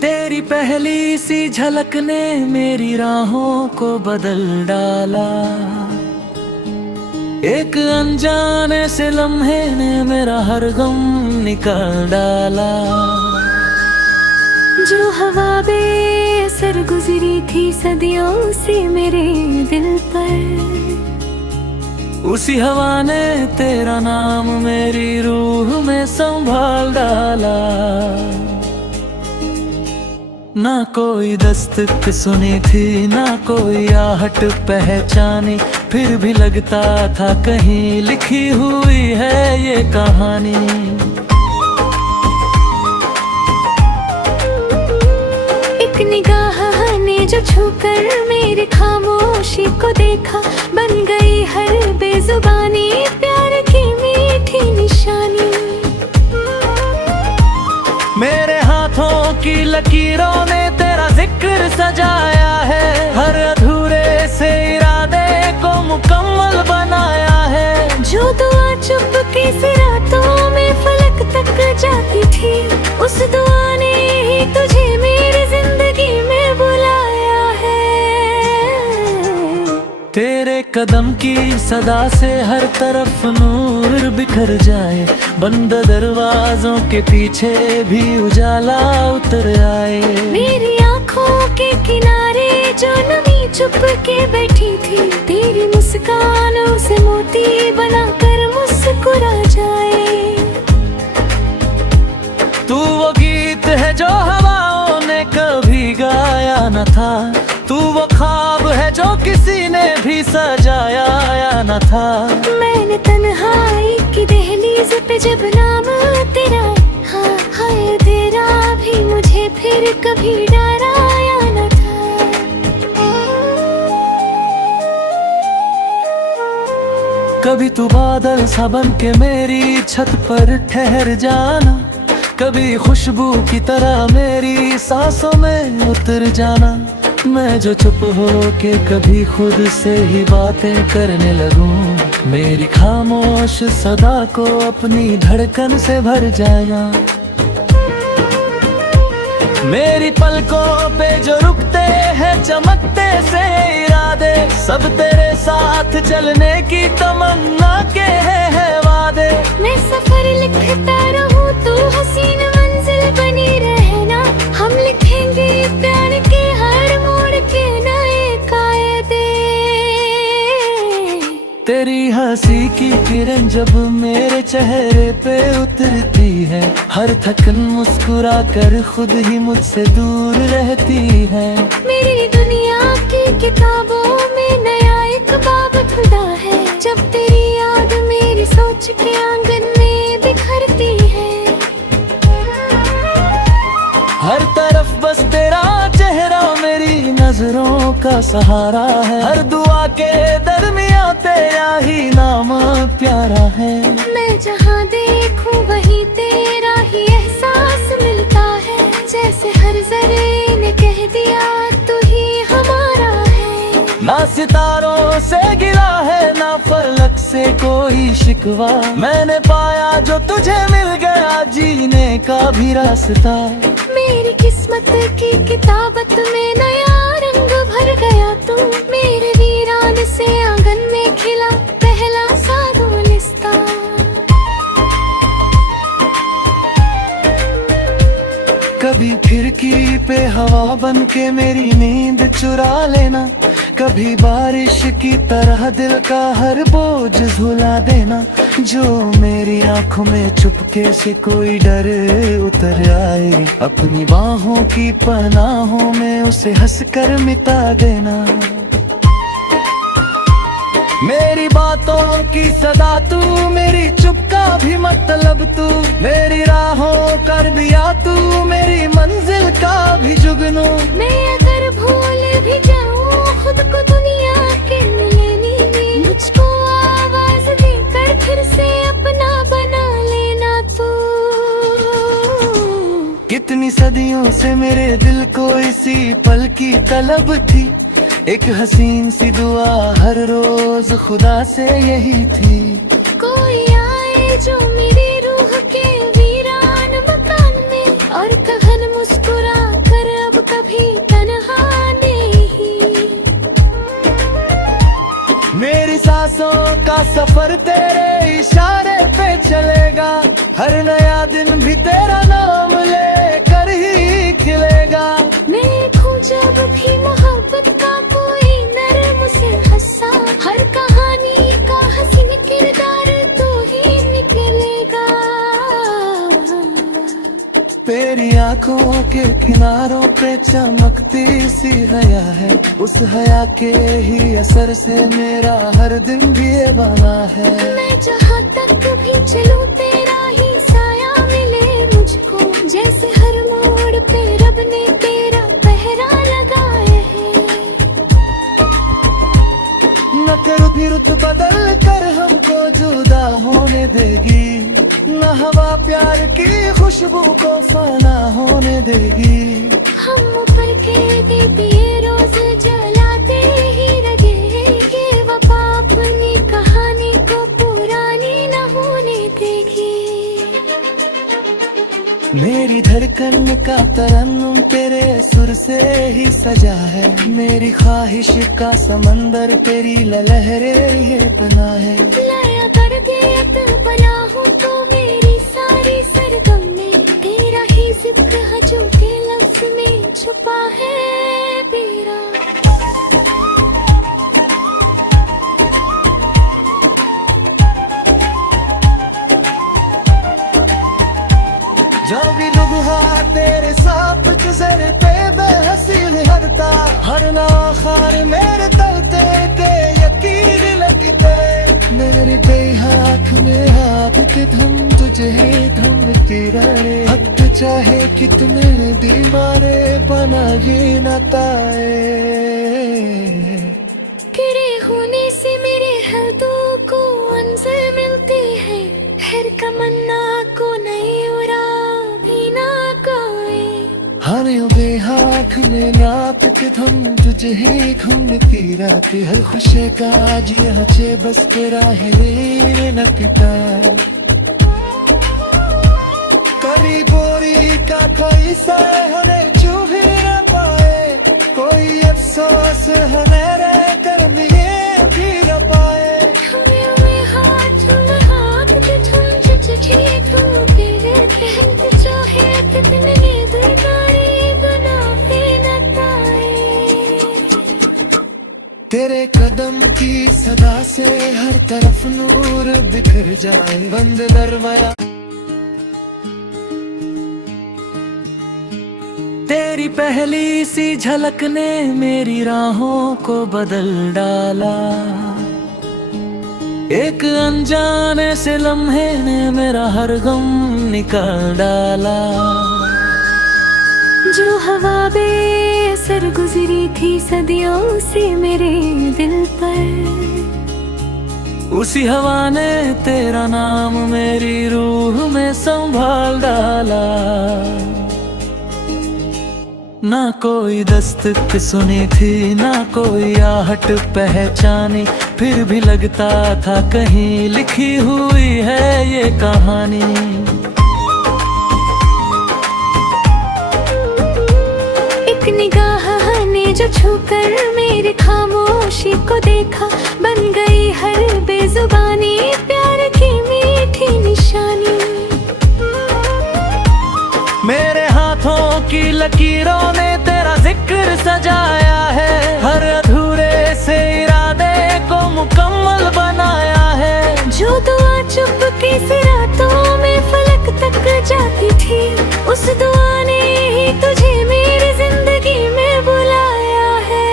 तेरी पहली सी झलक ने मेरी राहों को बदल डाला। एक अनजाने से लम्हे ने मेरा हर गम निकाल डाला। जो हवा बेअसर गुजरी थी सदियों से मेरे दिल पर, उसी हवा ने तेरा नाम मेरी रूह में संभाल डाला। ना कोई दस्तक सुनी थी, ना कोई आहट पहचानी, फिर भी लगता था कहीं लिखी हुई है ये कहानी। एक निगाह ने जो छूकर मेरी खामोशी को देखा, बन गई हर बेजुबानी प्यार की मीठी निशानी। मेरे हाथों की लकीरों ने तेरा जिक्र सजाया है, हर अधूरे से इरादे को मुकम्मल बनाया है। जो दुआ चुपके से रातों में फलक तक जाती थी, उस दुआ ने ही तुझे मेरी जिंदगी में बुलाया है। तेरे कदम की सदा से हर तरफ नूर बिखर जाए, बंद दरवाजों के पीछे भी उजाला उतर आए। मेरी आँखों के किनारे जो नमी चुप के बैठी थी, तेरी मुस्कानों से मोती बनाकर मुस्कुरा जाए। तू वो गीत है जो हवाओं ने कभी गाया न था, तू वो ख्वाब है जो किसी ने भी सजाया न था। मैंने तन्हाई की दहलीज पे जब नाम तेरा, हाँ हाय तेरा भी मुझे फिर कभी डराया न था। कभी तू बादल सा बन के मेरी छत पर ठहर जाना, कभी खुशबू की तरह मेरी सांसों में उतर जाना। मैं जो चुप हो के कभी खुद से ही बातें करने लगूं, मेरी खामोश सदा को अपनी धड़कन से भर जाना। मेरी पलकों पे जो रुकते हैं चमकते से इरादे, सब तेरे साथ चलने की तमन्ना के है वादे। मैं सफर लिखता रहूं, तू हसीन मंजिल बनी रहना। हम लिखेंगे प्यार के हर मोड़ के नए कायदे। तेरी हंसी की किरण जब मेरे चेहरे पे उतरती है, हर थकन मुस्कुरा कर खुद ही मुझसे दूर रहती है। मेरी दुनिया की किताबों में नया एक बाब खुदा है, जब तेरी याद मेरी सोच के आंगन में बिखरती है। हर तरफ बस तेरा चेहरा मेरी नजरों का सहारा है, हर दुआ के दरमियां तेरा ही नाम प्यारा है। मैं जहाँ देखूं वहीं तेरा ही एहसास मिलता है, जैसे हर जरे ने कह दिया तू ही हमारा है। ना सितारों से गिला है ना फलक से कोई शिकवा, मैंने पाया जो तुझे मिल गया जीने का भी रास्ता। मेरी किस्मत की किताबत में नया रंग भर गया तू, मेरे वीरान से आंगन में खिला पहला सा गुलिस्ता। कभी खिड़की पे हवा बन के मेरी नींद चुरा लेना, कभी बारिश की तरह दिल का हर बोझ झुला देना। जो मेरी आंखों में चुपके से कोई डर उतर आए, अपनी बाहों की पनाहों में उसे हंसकर मिटा देना। मेरी बातों की सदा तू, मेरी चुप का भी मतलब तू, मेरी राहों कर दिया तू मेरी मंजिल का भी जुगनू। मैं अगर भूल भी जाऊं खुद को दुनिया के मिलने में, मुझको आवाज देकर फिर से अपना बना लेना तू। कितनी सदियों से मेरे दिल को इसी पल की तलब थी, एक हसीन सी दुआ हर रोज खुदा से यही थी। कोई आए जो मेरी रूह के वीरान मकान में, और कहन मुस्कुरा कर रहेगा, हर नया दिन भी तेरा नाम लेकर ही खिलेगा। मैं खो जब भी मोहब्बत का कोई नरम से हंसा, हर कहानी का हसीन किरदार तो ही निकलेगा। तेरी आंखों के किनारों पे चमकती सी हया है, उस हया के ही असर से मेरा हर दिन भी ये बना है। मैं जहाँ तक भी चलूं तेरा ही साया मिले मुझको, जैसे हर मोड़ पे रब ने तेरा पहरा लगाया है। न तेरी रुत बदल कर हमको जुदा होने देगी, न हवा प्यार की खुशबू को फना होने देगी। हम ऊपर के दीपे रोज जलाते ही रहेंगे, वफा अपनी कहानी को पुरानी न होने देगी। मेरी धड़कन का तरन्नुम तेरे सुर से ही सजा है, मेरी ख्वाहिश का समंदर तेरी लहरे ये पना है। लया कर दियत बना हूँ तो मेरी सारी सरगम में, तेरा ही जिक्र है जो के लफ्ज में छुपा है मेरा। जब भी लम्हा तेरे साथ गुजरते बेहसी हरता, हर नवाखार मेरे तलते के यकीन लगते। मेरे बेहाथ में हाथ के थम तुझे थमती रहे, हक चाहे कितने दीवारे बना ये न ताए। गिरे होने से मेरे हदों को मंजिल मिलती है, हर तमन्ना को नई उड़ा भी ना कोई। हरे बेहाथ में रात के थम तुझे ही घूमती रात, हर खुशे का आज यह चे बस तेरा ही रे लगता। करी बोरी का कोई सहने चू भी न पाए, कोई अफसोस हमेरे कर्म ये भी न पाए। हमें हाथ में हाथ के तुम तुझे तुम तेरे कहते चाहे कितने दुर्गारी बना भी न पाए। तेरे कदम की सदा से हर तरफ नूर बिखर जाए, बंद दरवाजा तेरी पहली सी झलक ने मेरी राहों को बदल डाला, एक अनजाने से लम्हे ने मेरा हर गम निकाल डाला। जो हवा बेअसर गुजरी थी सदियों से मेरे दिल पर, उसी हवा ने तेरा नाम मेरी रूह में संभाल डाला। ना कोई दस्तक सुनी थी, ना कोई आहट पहचानी, फिर भी लगता था कहीं लिखी हुई है ये कहानी। एक निगाह ने जो छूकर मेरी खामोशी को देखा, बन गई हर बेजुबानी प्यार की मीठी निशानी। मेरे हाथों की लकीरों ने तेरा जिक्र सजाया है, हर अधूरे से इरादे को मुकम्मल बनाया है। जो दुआ चुपके से रातों में फलक तक जाती थी, उस दुआ ने ही तुझे मेरी जिंदगी में बुलाया है।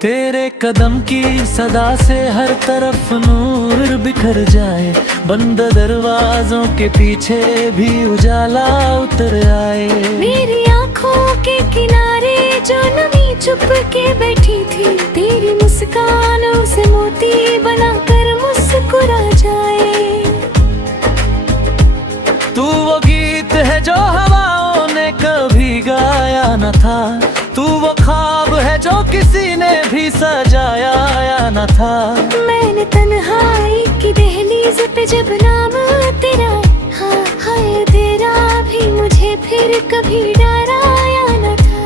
तेरे कदम की सदा से हर तरफ नूर बिखर जाए, बंद दरवाजों के पीछे भी उजाला उतर आए। मेरी आंखों के किनारे जो नमी चुप के बैठी थी, तेरी मुस्कानों से मोती बनाकर मुस्कुरा जाए। तू वो गीत है जो हवाओं ने कभी गाया न था, तू वो ख्वाब है जो किसी ने भी सजाया न था। मैंने तन्हाई की दहलीज पे जब नाम तेरा, हाँ हाय तेरा भी मुझे फिर कभी डराया न था।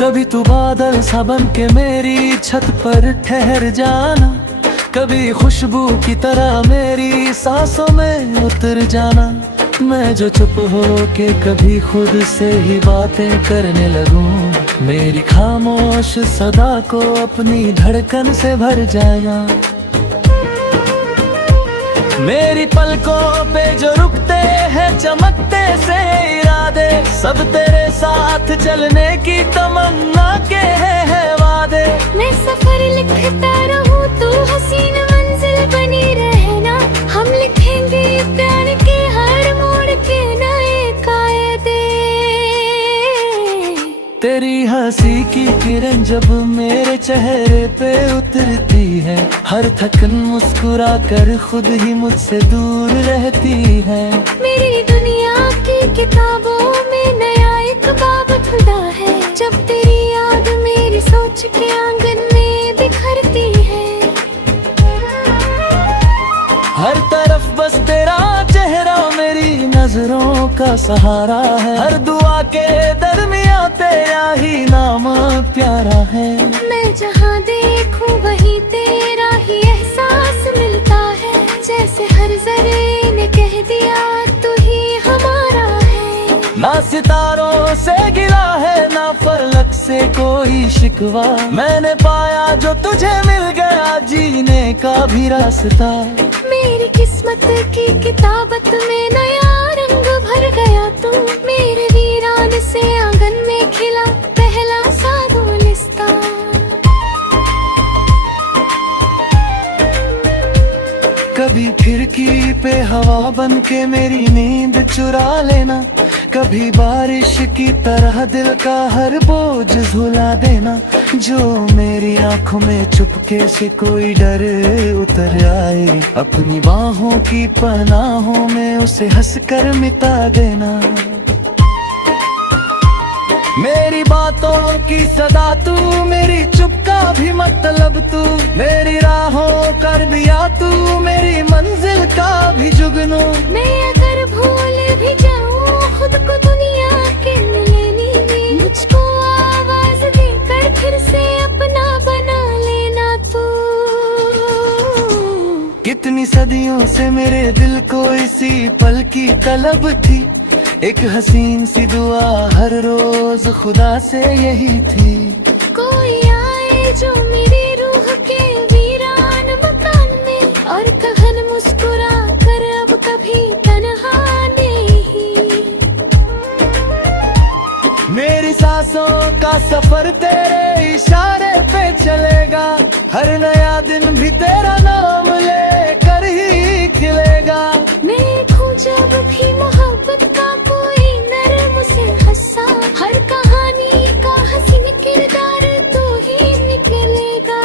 कभी कभी तू बादल सा बन के मेरी छत पर ठहर जाना, कभी खुशबू की तरह मेरी सांसों में उतर जाना। मैं जो चुप हो के कभी खुद से ही बातें करने लगूं, मेरी खामोश सदा को अपनी धड़कन से भर जाना। मेरी पलकों पे जो रुकते हैं चमकते से इरादे, सब तेरे साथ चलने की तमन्ना के है वादे। मैं सफर लिखता रहूं तू हसीन मंजिल बनी रहना, हम लिखेंगे प्यार के हर मोड़ के नए कायदे। तेरी हंसी की किरण जब मेरे चेहरे पे उतरती है, हर थकन मुस्कुरा कर खुद ही मुझसे दूर रहती है। मेरी दुनिया की किताबों में नया एक बाब खुदा है, जब तेरी याद मेरी सोच के आंगन में बिखरती है। हर तरफ बस तेरा चेहरा मेरी नजरों का सहारा है, हर दुआ के दरमिया तेरा ही नाम प्यारा है। मैं जहाँ देखूं वहीं तेरा ही एहसास मिलता है, जैसे हर जरे ने कह दिया तू ही हमारा है। ना सितारों से गिला है ना फलक से कोई शिकवा, मैंने पाया जो तुझे मिल गया जीने का भी रास्ता। मेरी किस्मत की किताबत में नया रंग भर गया तू, मेरे वीरान से आंगन में खिला पहला सा गुलिस्ता। कभी खिड़की पे हवा बन के मेरी नींद चुरा लेना, कभी बारिश की तरह दिल का हर बोझ झुला देना। जो मेरी आंखों में चुपके से कोई डर उतर आए, अपनी बाहों की पनाहों में उसे हंसकर मिटा देना। मेरी बातों की सदा तू, मेरी चुप का भी मतलब तू, मेरी राहों कर दिया तू मेरी मंजिल का भी जुगनू। मैं अगर भूल भी जाऊं खुद को दुनिया के मिलेनी में, मुझको आवाज देकर फिर से अपना बना लेना तू। कितनी सदियों से मेरे दिल को इसी पल की तलब थी, एक हसीन सी दुआ हर रोज खुदा से यही थी। कोई आए जो मेरी रूह के वीरान मकान में, और कहन मुस्कुरा कर अब कभी तन्हा नहीं। मेरी सांसों का सफर तेरे इशारे पे चलेगा, हर नया दिन भी तेरा नाम लेकर ही खिलेगा। मैं खो जब भी मोहब्बत का कोई नरम से हंसा, हर कहानी का हसीन किरदार तू ही निकलेगा।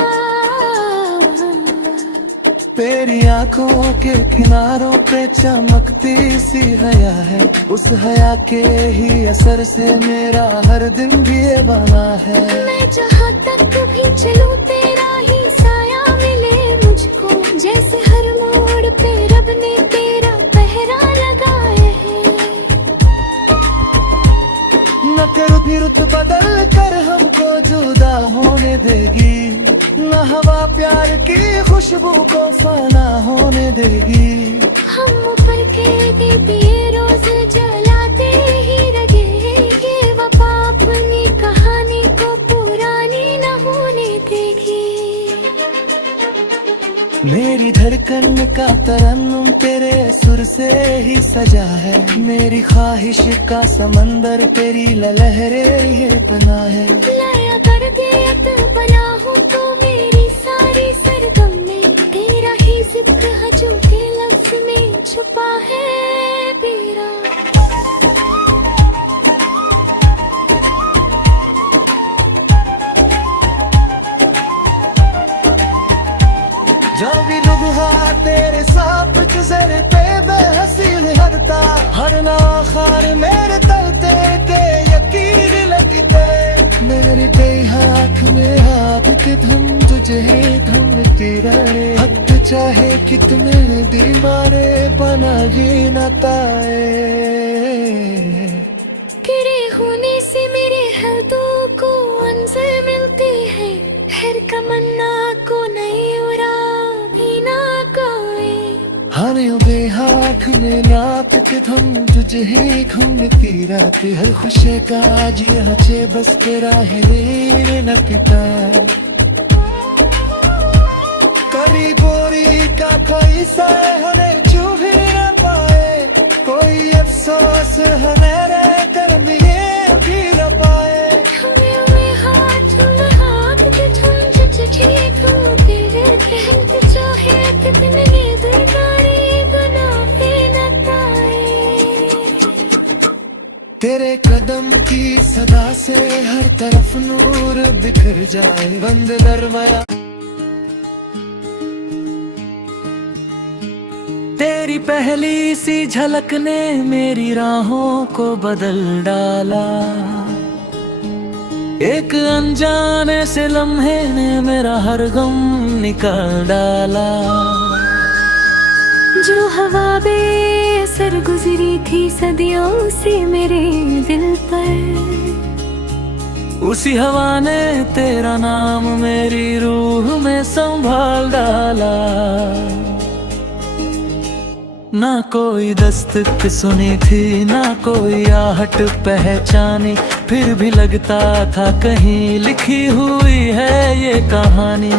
तेरी आंखों के किनारों पे चमकती सी हया है, उस हया के ही असर से मेरा हर दिन भी ये बना है। मैं जहाँ तक भी चलूं तेरा ही साया मिले मुझको, जैसे हर मोड़ पे रब ने तेरा पहरा लगाया है। न कर भी रुत बदल कर हमको जुदा होने देगी, न हवा प्यार की खुशबू को फना होने देगी। हम ऊपर के दिए रोज जलाते ही रहे, ये वफा अपनी कहानी को पुरानी न होने देगी। मेरी धड़कन का तरन्नुम तेरे सुर से ही सजा है, मेरी ख्वाहिश का समंदर तेरी लहरे ये पना है। लाया कर दियत बना हूँ तो मेरी सारी सरगम में, तेरा ही जिक्र हजू के लफ्ज में छुपा है पीरा। जो भी लम्हा तेरे साथ गुजरते बेहसी हरता, हर नाखार मेरे तलते के यकीन लगते। मेरे बेहाथ में हाथ के धम तुझे धमती रहे, हक चाहे कितने दीवारे बना ही न पाए। गिरे होने से मेरे हदों को तमन्ना को नहीं उड़ा भी ना कोई। हर बेहाक में रात के धुन तुझे ही घूमती रात हर खुशे का जी बस तेरा है रे नकटा। करी बोरी का कोई सहने चुभ न पाए, कोई अफसोस हमें रे कर दिए भी न पाए। हमें हाथ में हाथ के झुंझ चिट्ठी तुम तेरे कहते चाहे कितने दुर्गारी बना के न पाए। तेरे कदम की सदा से हर तरफ नूर बिखर जाए, बंद दरवाजा तेरी पहली सी झलक ने मेरी राहों को बदल डाला। एक अनजाने से लम्हे ने मेरा हर गम निकाल डाला। जो हवा बेअसर गुजरी थी सदियों से मेरे दिल पर, उसी हवा ने तेरा नाम मेरी रूह में संभाल डाला। ना कोई दस्तक सुनी थी ना कोई आहट पहचानी, फिर भी लगता था कहीं लिखी हुई है ये कहानी।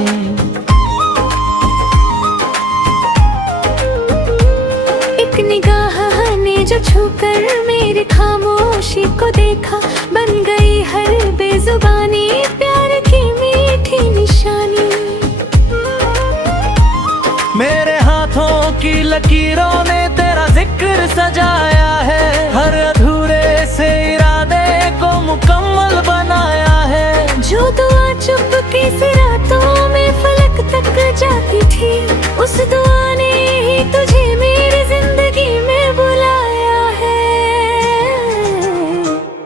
एक निगाह ने जो छूकर मेरी खामोशी को देखा, बन गई हर बेजुबानी प्यार की मीठी निशानी। मेरे हाथों की लकीरों ने तेरा जिक्र सजाया है, हर अधूरे से इरादे को मुकम्मल बनाया है। जो दुआ चुपके से रातों में फलक तक जाती थी, उस दुआ ने ही तुझे मेरी जिंदगी में बुलाया है।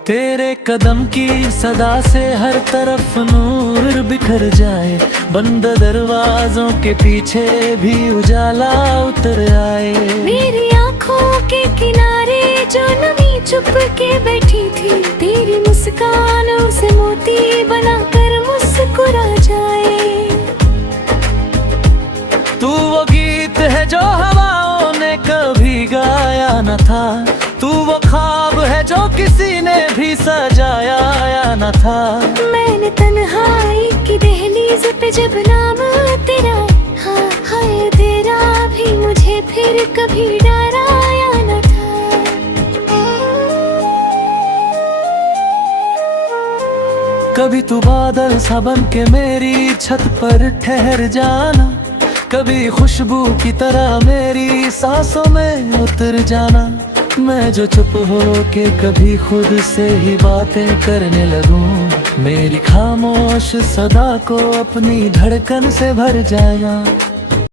तेरे कदम की सदा से हर तरफ नूर बिखर जाए, बंद दरवाजों के पीछे भी उजाला उतर आए। मेरी आँखों के किनारे जो नमी चुप के बैठी थी, तेरी मुस्कानों से मोती बनाकर मुस्कुरा जाए। तू वो गीत है जो हवाओं ने कभी गाया न था, तू वो ख्वाब है जो किसी ने भी सजाया न था। मैंने तन्हाई की दहलीज पे जब नाम तेरा, हाँ हाय तेरा भी मुझे फिर कभी डराया न था। कभी तू बादल सा बन के मेरी छत पर ठहर जाना, कभी खुशबू की तरह मेरी सांसों में उतर जाना। मैं जो चुप हो के कभी खुद से ही बातें करने लगूं, मेरी खामोश सदा को अपनी धड़कन से भर जाना।